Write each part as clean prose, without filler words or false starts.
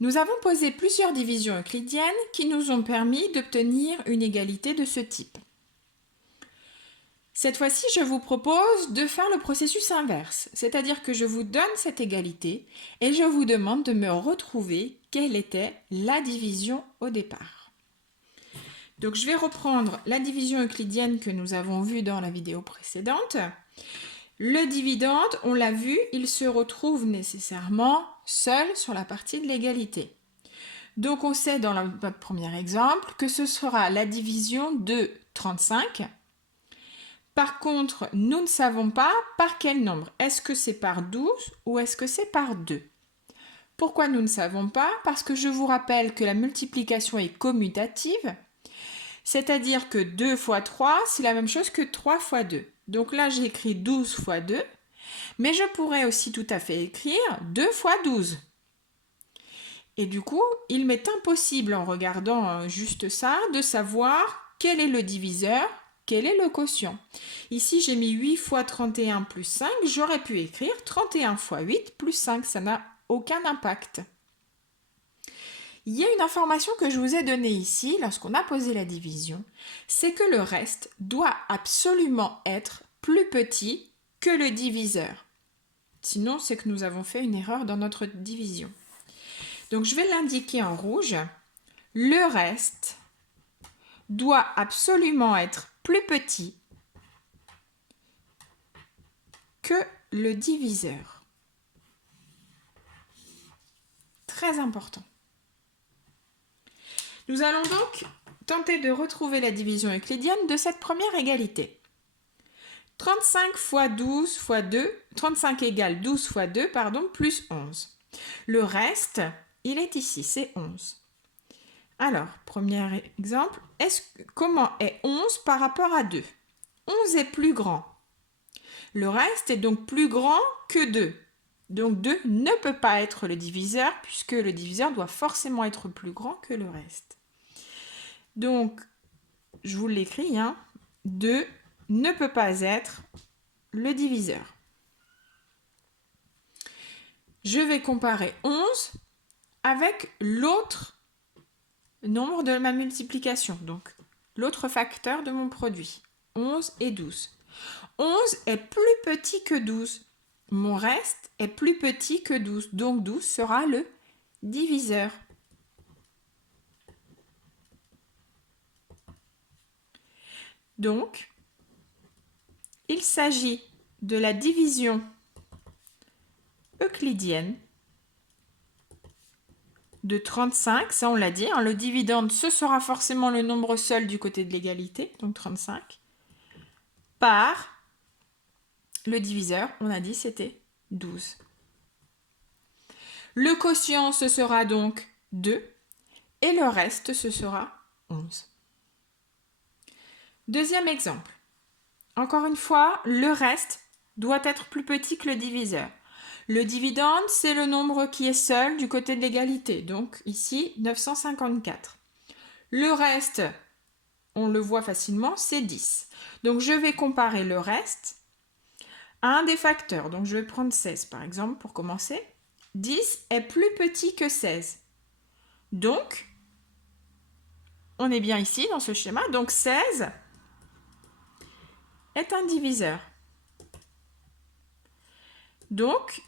Nous avons posé plusieurs divisions euclidiennes qui nous ont permis d'obtenir une égalité de ce type. Cette fois-ci, je vous propose de faire le processus inverse, c'est-à-dire que je vous donne cette égalité et je vous demande de me retrouver quelle était la division au départ. Donc je vais reprendre la division euclidienne que nous avons vue dans la vidéo précédente. Le dividende, on l'a vu, il se retrouve nécessairement seul sur la partie de l'égalité. Donc on sait dans notre premier exemple que ce sera la division de 35. Par contre, nous ne savons pas par quel nombre. Est-ce que c'est par 12 ou est-ce que c'est par 2 ? Pourquoi nous ne savons pas ? Parce que je vous rappelle que la multiplication est commutative, c'est-à-dire que 2 fois 3, c'est la même chose que 3 fois 2. Donc là, j'ai écrit 12 fois 2, mais je pourrais aussi tout à fait écrire 2 fois 12. Et du coup, il m'est impossible, en regardant juste ça, de savoir quel est le diviseur, quel est le quotient. Ici, j'ai mis 8 fois 31 plus 5. J'aurais pu écrire 31 fois 8 plus 5. Ça n'a aucun impact. Il y a une information que je vous ai donnée ici, lorsqu'on a posé la division, c'est que le reste doit absolument être plus petit que le diviseur. Sinon, c'est que nous avons fait une erreur dans notre division. Donc, je vais l'indiquer en rouge. Le reste doit absolument être plus petit que le diviseur. Très important. Nous allons donc tenter de retrouver la division euclidienne de cette première égalité. 35 fois 12 fois 2, 35 égale 12 fois 2, plus 11. Le reste, il est ici, c'est 11. Alors, premier exemple, comment est 11 par rapport à 2 ? 11 est plus grand. Le reste est donc plus grand que 2. Donc 2 ne peut pas être le diviseur puisque le diviseur doit forcément être plus grand que le reste. Donc, je vous l'écris, 2 ne peut pas être le diviseur. Je vais comparer 11 avec l'autre nombre de ma multiplication, donc l'autre facteur de mon produit, 11 et 12. 11 est plus petit que 12. Mon reste est plus petit que 12, donc 12 sera le diviseur. Donc, il s'agit de la division euclidienne de 35, ça on l'a dit, le dividende ce sera forcément le nombre seul du côté de l'égalité, donc 35, par le diviseur, on a dit c'était 12. Le quotient ce sera donc 2 et le reste ce sera 11. Deuxième exemple. Encore une fois, le reste doit être plus petit que le diviseur. Le dividende, c'est le nombre qui est seul du côté de l'égalité. Donc ici, 954. Le reste, on le voit facilement, c'est 10. Donc je vais comparer le reste à un des facteurs. Donc je vais prendre 16 par exemple pour commencer. 10 est plus petit que 16. Donc, on est bien ici dans ce schéma. Donc 16 est un diviseur. Donc,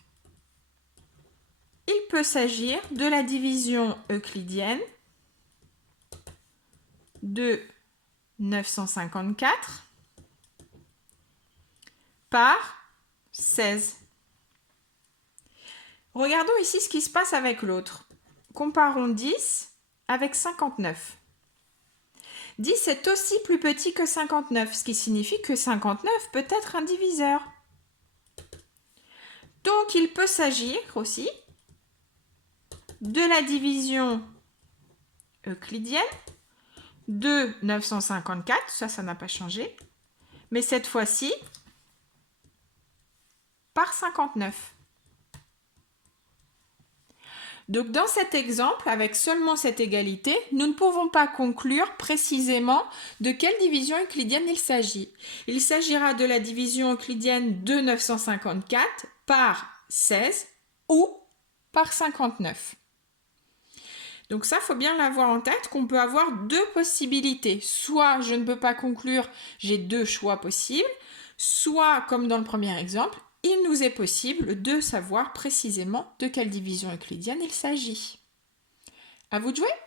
il peut s'agir de la division euclidienne de 954 par 16. Regardons ici ce qui se passe avec l'autre. Comparons 10 avec 59. 10 est aussi plus petit que 59, ce qui signifie que 59 peut être un diviseur. Donc, il peut s'agir aussi de la division euclidienne de 954, ça n'a pas changé, mais cette fois-ci par 59. Donc dans cet exemple, avec seulement cette égalité, nous ne pouvons pas conclure précisément de quelle division euclidienne il s'agit. Il s'agira de la division euclidienne de 954 par 16 ou par 59. Donc ça, il faut bien l'avoir en tête qu'on peut avoir deux possibilités. Soit je ne peux pas conclure, j'ai deux choix possibles, soit, comme dans le premier exemple, il nous est possible de savoir précisément de quelle division euclidienne il s'agit. À vous de jouer!